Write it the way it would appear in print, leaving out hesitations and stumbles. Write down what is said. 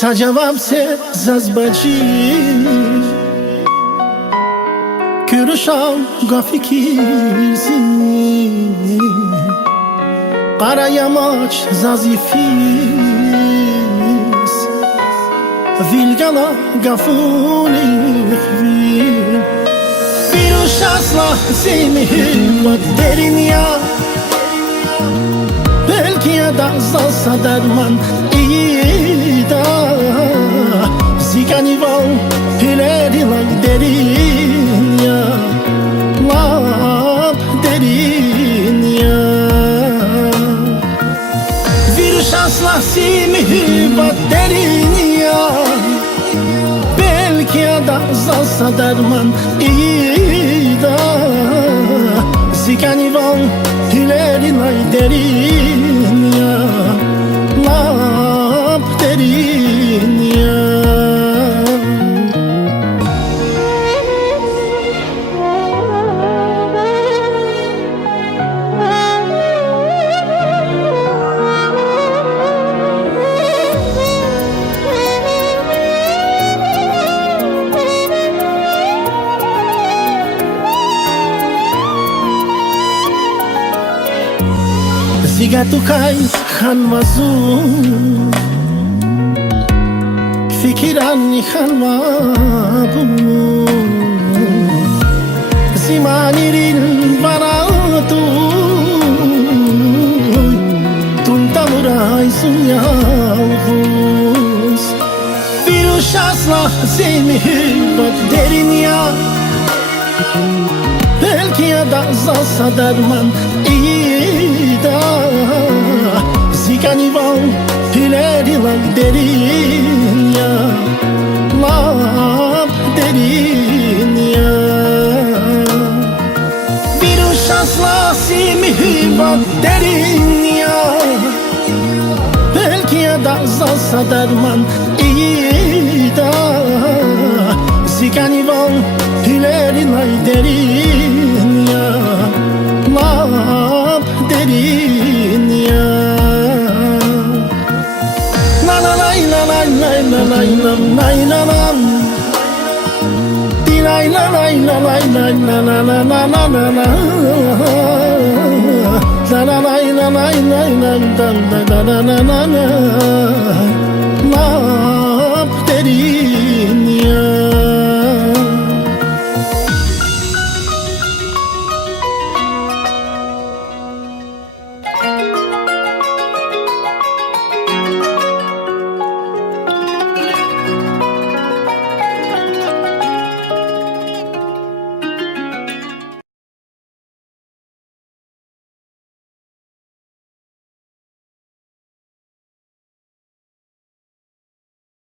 Sajawab se zazbaji Kürşav gafikirsi Qara yamaç zazifis Vilgala gafuni khvir Piruş asla semihimmat derin ya Belki ya da zalsa derman iyi da Zikani val hileri lan derin ya Lap derin ya Virüs asla simhibat derin ya Belki ya da zalsa derman iyi da Zikani val hileri lan derin ya Lap derin ya Ziga tu kai khan mazun Fikiran ni khan mabu Zimanirin baratu Tuntamurai sunyavuz Virüs asla semihbat derin ya Belki ya da zalsa derman iyi da Zikani val hileri lan derin ya Lap derin ya Virüs asla simhibat derin ya Belki ya da zalsa derman iyi da Zikani val hileri lan derin ya Lap derin ya La la la la la la la la la la la Di la la la la la la la la la la la la La la la la la la la la la la la la